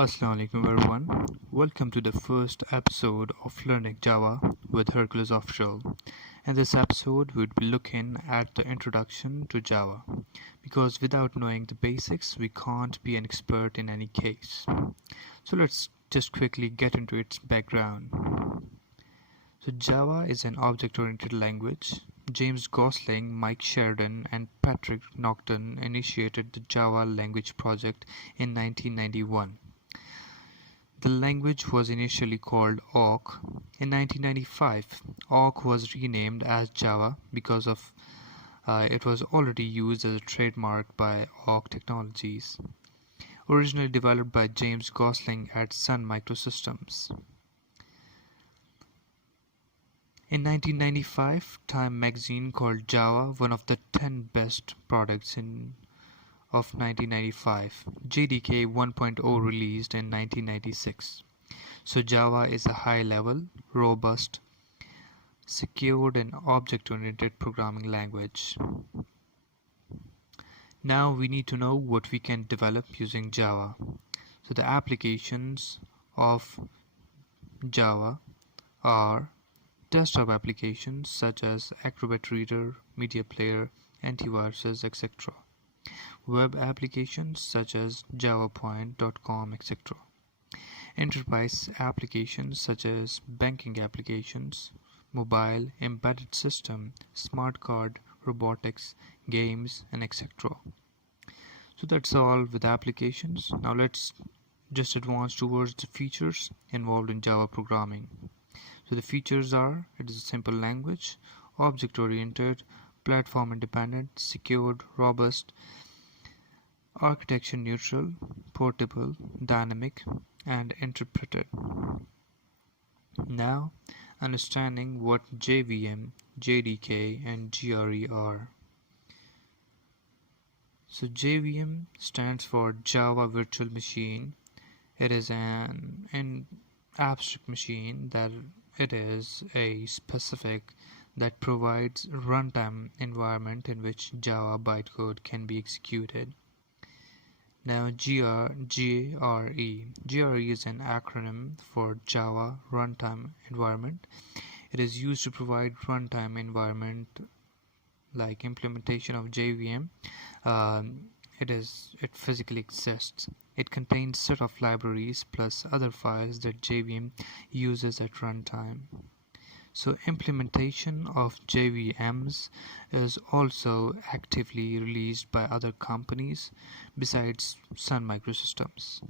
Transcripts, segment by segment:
Assalamu alaikum everyone. Welcome to the first episode of Learning Java with Hercules Official. In this episode, we'll be looking at the introduction to Java, because without knowing the basics, we can't be an expert in any case. So let's just quickly get into its background. So Java is an object-oriented language. James Gosling, Mike Sheridan, and Patrick Naughton initiated the Java language project in 1991. The language was initially called awk. In 1995, awk was renamed as Java because of it was already used as a trademark by awk Technologies, originally developed by James Gosling at Sun Microsystems. In 1995, Time magazine called Java one of the 10 best products of 1995. JDK 1.0 released in 1996. So Java is a high-level, robust, secured and object-oriented programming language. Now we need to know what we can develop using Java. So the applications of Java are desktop applications such as Acrobat Reader, Media Player, antiviruses, etc. Web applications such as javapoint.com, etc. Enterprise applications such as banking applications, mobile, embedded system, smart card, robotics, games, and etc. So that's all with applications. Now let's just advance towards the features involved in Java programming. So the features are: it is a simple language, object-oriented, platform-independent, secured, robust, architecture neutral, portable, dynamic, and interpreted. Now, understanding what JVM, JDK, and GRE are. So JVM stands for Java Virtual Machine. It is an abstract machine that it is a specific that provides runtime environment in which Java bytecode can be executed. Now GRE is an acronym for Java Runtime Environment. It is used to provide runtime environment like implementation of JVM. It physically exists. It contains set of libraries plus other files that JVM uses at runtime. So implementation of JVMs is also actively released by other companies besides Sun Microsystems.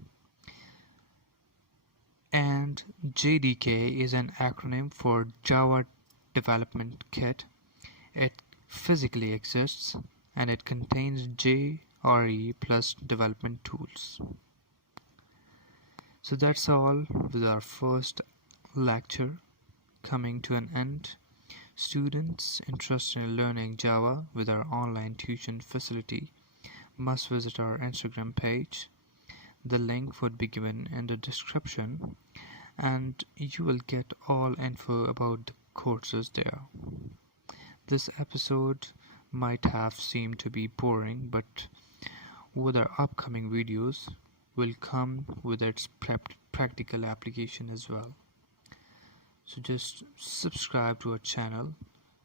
And JDK is an acronym for Java Development Kit. It physically exists and it contains JRE plus development tools. So that's all with our first lecture coming to an end. Students interested in learning Java with our online tuition facility must visit our Instagram page. The link would be given in the description and you will get all info about the courses there. This episode might have seemed to be boring, but with our upcoming videos will come with its practical application as well. So just subscribe to our channel